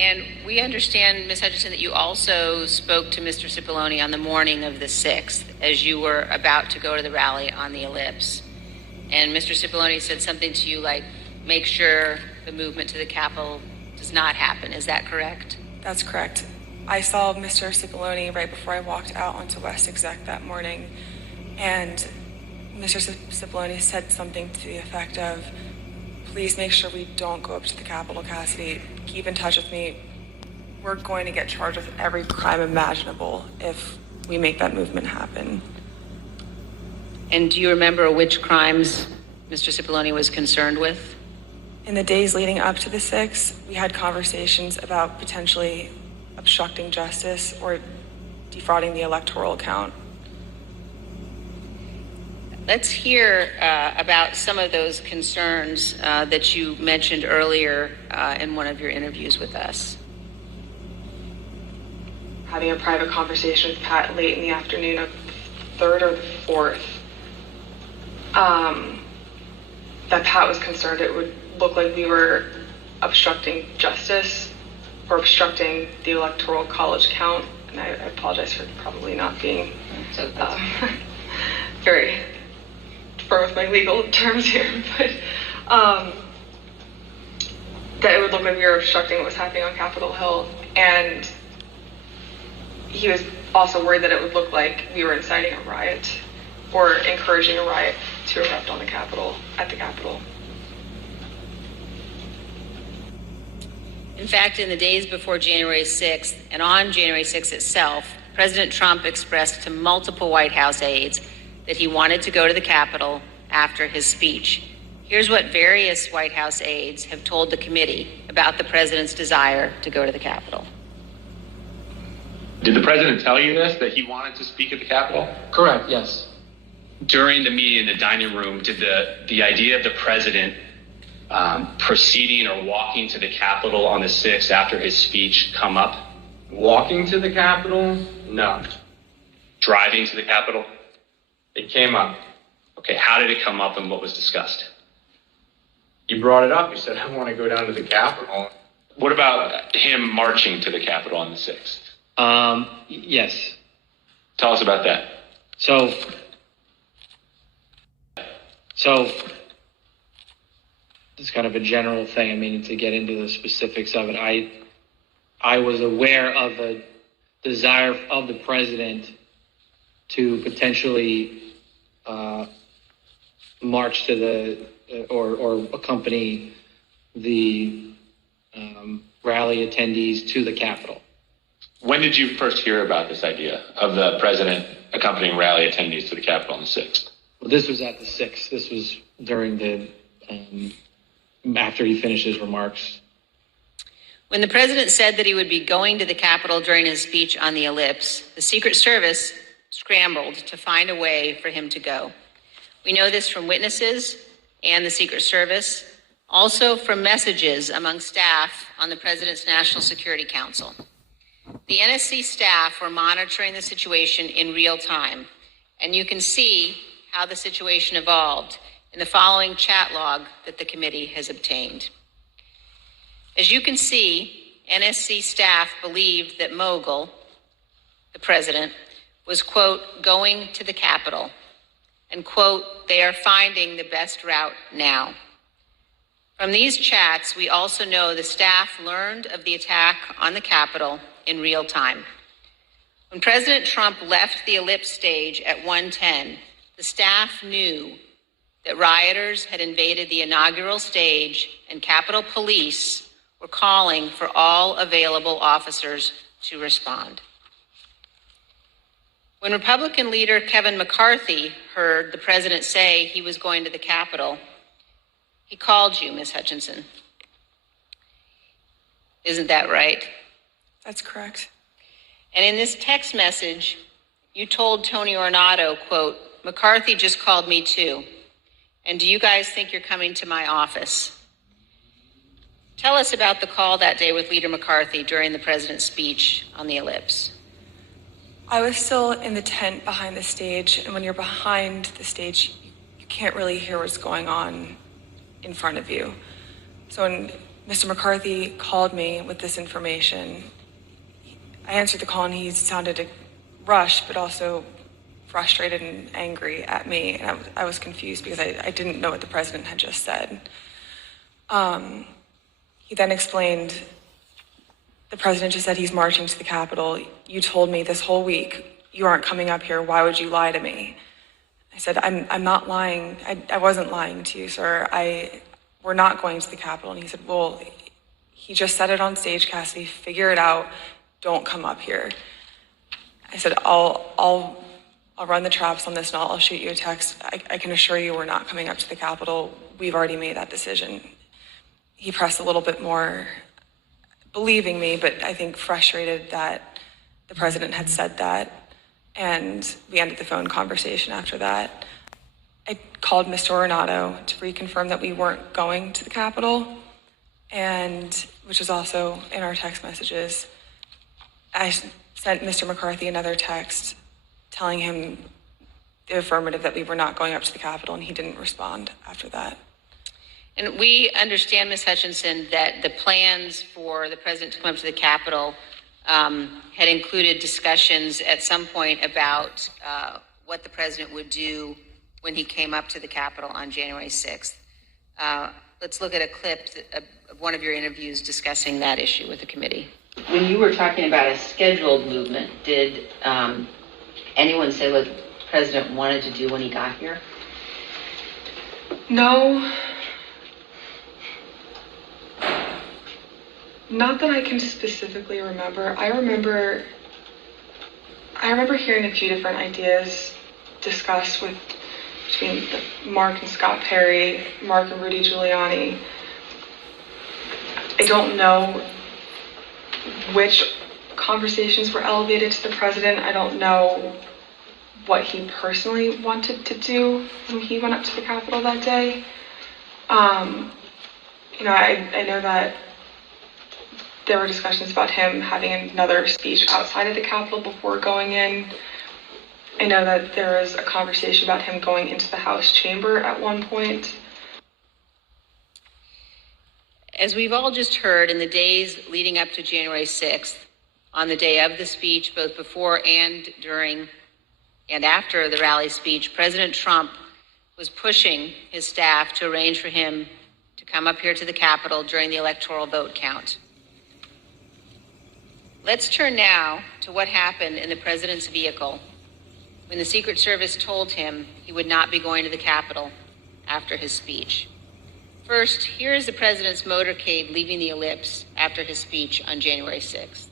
And we understand, Ms. Hutchinson, that you also spoke to Mr. Cipollone on the morning of the 6th as you were about to go to the rally on the Ellipse. And Mr. Cipollone said something to you like, make sure the movement to the Capitol does not happen. Is that correct? That's correct. I saw Mr. Cipollone right before I walked out onto West Exec that morning, and Mr. Cipollone said something to the effect of, please make sure we don't go up to the Capitol, Cassidy. Keep in touch with me. We're going to get charged with every crime imaginable if we make that movement happen. And do you remember which crimes Mr. Cipollone was concerned with? In the days leading up to the 6th, we had conversations about potentially obstructing justice or defrauding the electoral count. Let's hear about some of those concerns that you mentioned earlier in one of your interviews with us. Having a private conversation with Pat late in the afternoon of the 3rd or the 4th, that Pat was concerned it would look like we were obstructing justice or obstructing the electoral college count. And I apologize for probably not being very firm with my legal terms here, but that it would look like we were obstructing what was happening on Capitol Hill. And he was also worried that it would look like we were inciting a riot or encouraging a riot to erupt on the Capitol, at the Capitol. In fact, in the days before January 6th and on January 6th itself, President Trump expressed to multiple White House aides that he wanted to go to the Capitol after his speech. Here's what various White House aides have told the committee about the president's desire to go to the Capitol. Did the president tell you this, that he wanted to speak at the Capitol? Correct, yes. During the meeting in the dining room, did the idea of the president proceeding or walking to the Capitol on the 6th after his speech come up? Walking to the Capitol? No. Driving to the Capitol? It came up. Okay, how did it come up and what was discussed? You brought it up. You said, I want to go down to the Capitol. What about him marching to the Capitol on the 6th? Yes. Tell us about that. So it's kind of a general thing. I mean, to get into the specifics of it, I was aware of a desire of the president to potentially march to the or accompany the rally attendees to the Capitol. When did you first hear about this idea of the president accompanying rally attendees to the Capitol on the 6th? Well, this was at the 6th. This was during the after he finished his remarks. When the president said that he would be going to the Capitol during his speech on the Ellipse, the Secret Service scrambled to find a way for him to go. We know this from witnesses and the Secret Service, also from messages among staff on the President's National Security Council. The NSC staff were monitoring the situation in real time, and you can see how the situation evolved in the following chat log that the committee has obtained. As you can see, NSC staff believed that Mogul, the president, was, quote, going to the Capitol, and, quote, they are finding the best route now. From these chats, we also know the staff learned of the attack on the Capitol in real time. When President Trump left the Ellipse stage at 1:10, the staff knew that rioters had invaded the inaugural stage and Capitol Police were calling for all available officers to respond. When Republican leader Kevin McCarthy heard the president say he was going to the Capitol, he called you, Ms. Hutchinson. Isn't that right? That's correct. And in this text message, you told Tony Ornato, quote, McCarthy just called me too. And do you guys think you're coming to my office? Tell us about the call that day with Leader McCarthy during the president's speech on the Ellipse. I was still in the tent behind the stage, and when you're behind the stage, you can't really hear what's going on in front of you. So when Mr. McCarthy called me with this information. I answered the call and he sounded rushed, but also frustrated and angry at me. And I was confused because I didn't know what the president had just said. He then explained, the president just said he's marching to the Capitol. You told me this whole week you aren't coming up here. Why would you lie to me? I said, I'm not lying. I wasn't lying to you, sir. We're not going to the Capitol. And he said, well, he just said it on stage, Cassidy. Figure it out. Don't come up here. I said, I'll run the traps on this and I'll shoot you a text. I can assure you we're not coming up to the Capitol. We've already made that decision. He pressed a little bit more, believing me, but I think frustrated that the president had said that. And we ended the phone conversation after that. I called Mr. Ornato to reconfirm that we weren't going to the Capitol, and which is also in our text messages. I sent Mr. McCarthy another text telling him the affirmative that we were not going up to the Capitol, and he didn't respond after that. And we understand, Ms. Hutchinson, that the plans for the president to come up to the Capitol had included discussions at some point about what the president would do when he came up to the Capitol on January 6th. Let's look at a clip of one of your interviews discussing that issue with the committee. When you were talking about a scheduled movement, did anyone say what the president wanted to do when he got here? No. Not that I can specifically remember. I remember hearing a few different ideas discussed between Mark and Scott Perry, Mark and Rudy Giuliani. I don't know which conversations were elevated to the president. I don't know what he personally wanted to do when he went up to the Capitol that day. I know that there were discussions about him having another speech outside of the Capitol before going in. I know that there was a conversation about him going into the House chamber at one point. As we've all just heard, in the days leading up to January 6th, on the day of the speech, both before and during and after the rally speech, President Trump was pushing his staff to arrange for him to come up here to the Capitol during the electoral vote count. Let's turn now to what happened in the president's vehicle when the Secret Service told him he would not be going to the Capitol after his speech. First, here is the president's motorcade leaving the ellipse after his speech on January 6th.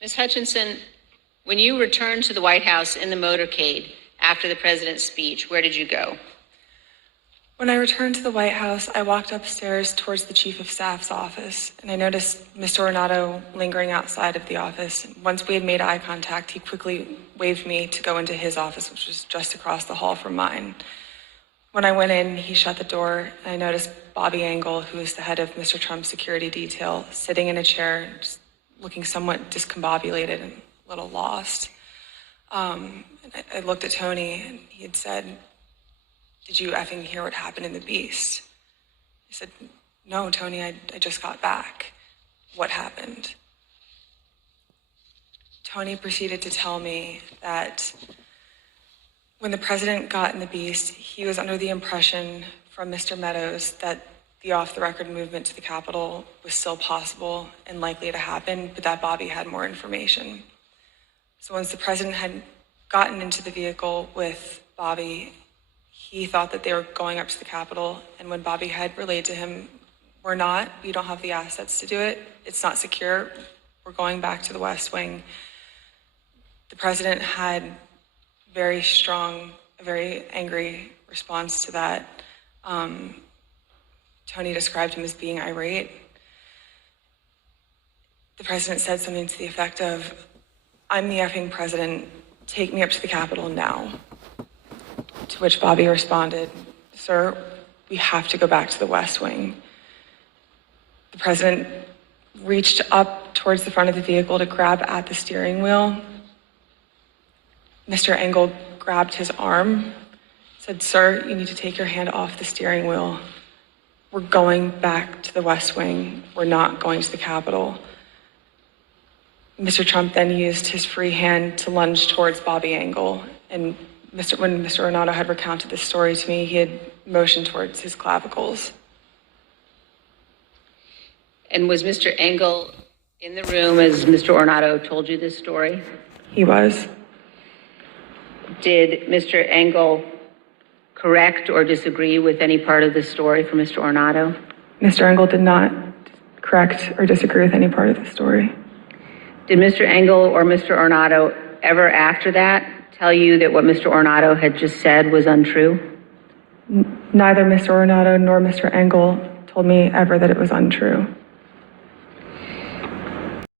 Ms. Hutchinson, when you returned to the White House in the motorcade after the president's speech, where did you go? When I returned to the White House, I walked upstairs towards the Chief of Staff's office, and I noticed Mr. Ornato lingering outside of the office. Once we had made eye contact, he quickly waved me to go into his office, which was just across the hall from mine. When I went in, he shut the door, and I noticed Bobby Engel, who is the head of Mr. Trump's security detail, sitting in a chair, just looking somewhat discombobulated and a little lost. I looked at Tony, and he had said, "Did you effing hear what happened in the Beast?" I said, "No, Tony, I just got back. What happened?" Tony proceeded to tell me that when the president got in the Beast, he was under the impression from Mr. Meadows that the off-the-record movement to the Capitol was still possible and likely to happen, but that Bobby had more information. So once the president had gotten into the vehicle with Bobby, he thought that they were going up to the Capitol, and when Bobby had relayed to him, "We're not, we don't have the assets to do it, it's not secure, we're going back to the West Wing," the president had a very angry response to that. Tony described him as being irate. The president said something to the effect of, "I'm the effing president, take me up to the Capitol now." To which Bobby responded, "Sir, we have to go back to the West Wing. The president reached up towards the front of the vehicle to grab at the steering wheel. Mr. Engel grabbed his arm, said, "Sir, you need to take your hand off the steering wheel. We're going back to the West Wing. We're not going to the Capitol." Mr. Trump then used his free hand to lunge towards Bobby Engel. And when Mr. Ornato had recounted this story to me, he had motioned towards his clavicles. And was Mr. Engel in the room as Mr. Ornato told you this story? He was. Did Mr. Engel correct or disagree with any part of the story from Mr. Ornato? Mr. Engel did not correct or disagree with any part of the story. Did Mr. Engel or Mr. Ornato ever after that tell you that what Mr. Ornato had just said was untrue? Neither Mr. Ornato nor Mr. Engel told me ever that it was untrue.